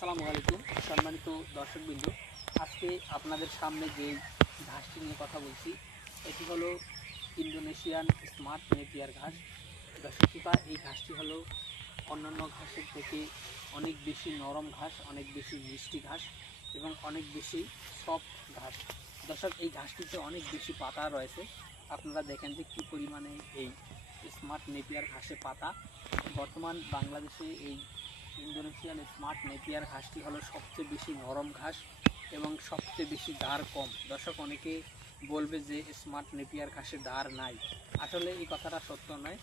আসসালামু আলাইকুম, সম্মানিত দর্শকবৃন্দ। আজকে আপনাদের সামনে যে ঘাসটি নিয়ে কথা বলছি, এটি হলো ইন্দোনেশিয়ান স্মার্ট নেপিয়ার ঘাস। দর্শকতা এই ঘাসটি হলো অন্যান্য ঘাসের থেকে অনেক বেশি নরম ঘাস, অনেক বেশি মিষ্টি ঘাস এবং অনেক বেশি সফট ঘাস। দর্শক, এই ঘাসটিতে অনেক বেশি পাতা রয়েছে। আপনারা দেখেন যে কী পরিমাণে এই স্মার্ট নেপিয়ার ঘাসে পাতা। বর্তমান বাংলাদেশে এই ইন্দোনেশিয়ান স্মার্ট নেপিয়ার ঘাসটি হলো সবচেয়ে বেশি নরম ঘাস এবং সবচেয়ে বেশি দাঁড় কম। দর্শক অনেকে বলবে যে স্মার্ট নেপিয়ার ঘাসে দাঁড় নাই। আসলে এই কথাটা সত্য নয়।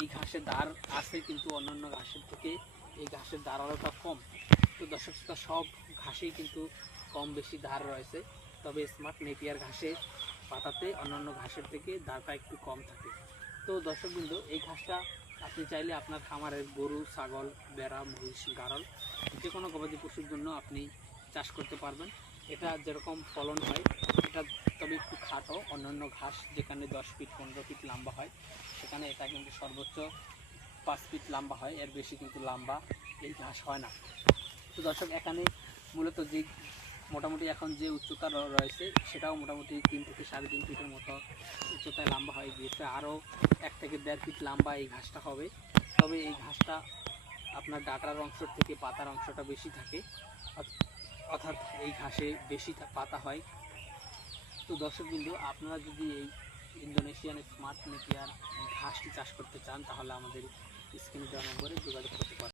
এই ঘাসে দাঁড় আছে কিন্তু অন্যান্য ঘাসের থেকে এই ঘাসের দাঁড়ানোটা কম। তো দর্শক সব ঘাসেই কিন্তু কম বেশি ধার রয়েছে। তবে স্মার্ট নেপিয়ার ঘাসে পাতাতে অন্যান্য ঘাসের থেকে দাঁড়টা একটু কম থাকে। তো দর্শকবৃন্দ, এই ঘাসটা আপনি চাইলে আপনার খামারের গরু, ছাগল বেড়া মহিষ গাড়ল যে কোনো গবাদি পশুর জন্য আপনি চাষ করতে পারবেন। এটা যেরকম ফলন হয়, এটা তবে একটু খাটো, অন্যান্য ঘাস যেখানে দশ ফিট, পনেরো ফিট লম্বা হয়, সেখানে এটা কিন্তু সর্বোচ্চ পাঁচ ফিট লম্বা হয়, এর বেশি কিন্তু লম্বা এই ঘাস হয় না। তো দর্শক, এখানে মূলত যে মোটামুটি এখন যে উচ্চতা রয়েছে, সেটাও মোটামুটি তিন থেকে সাড়ে তিন ফিটের মতো উচ্চতায় লম্বা হয়ে গিয়েছে। আরও এক থেকে দেড় ফিট লম্বা এই ঘাসটা হবে। তবে এই ঘাসটা আপনার ডাটার অংশ থেকে পাতার অংশটা বেশি থাকে। অর্থাৎ এই ঘাসে বেশি পাতা হয়। তো দর্শকবিন্দু আপনারা যদি এই ইন্দোনেশিয়ান স্মার্ট নেপিয়ার ঘাসটি চাষ করতে চান, তাহলে আমাদের স্ক্রিনে দেওয়া নম্বরে যোগাযোগ করতে পারেন।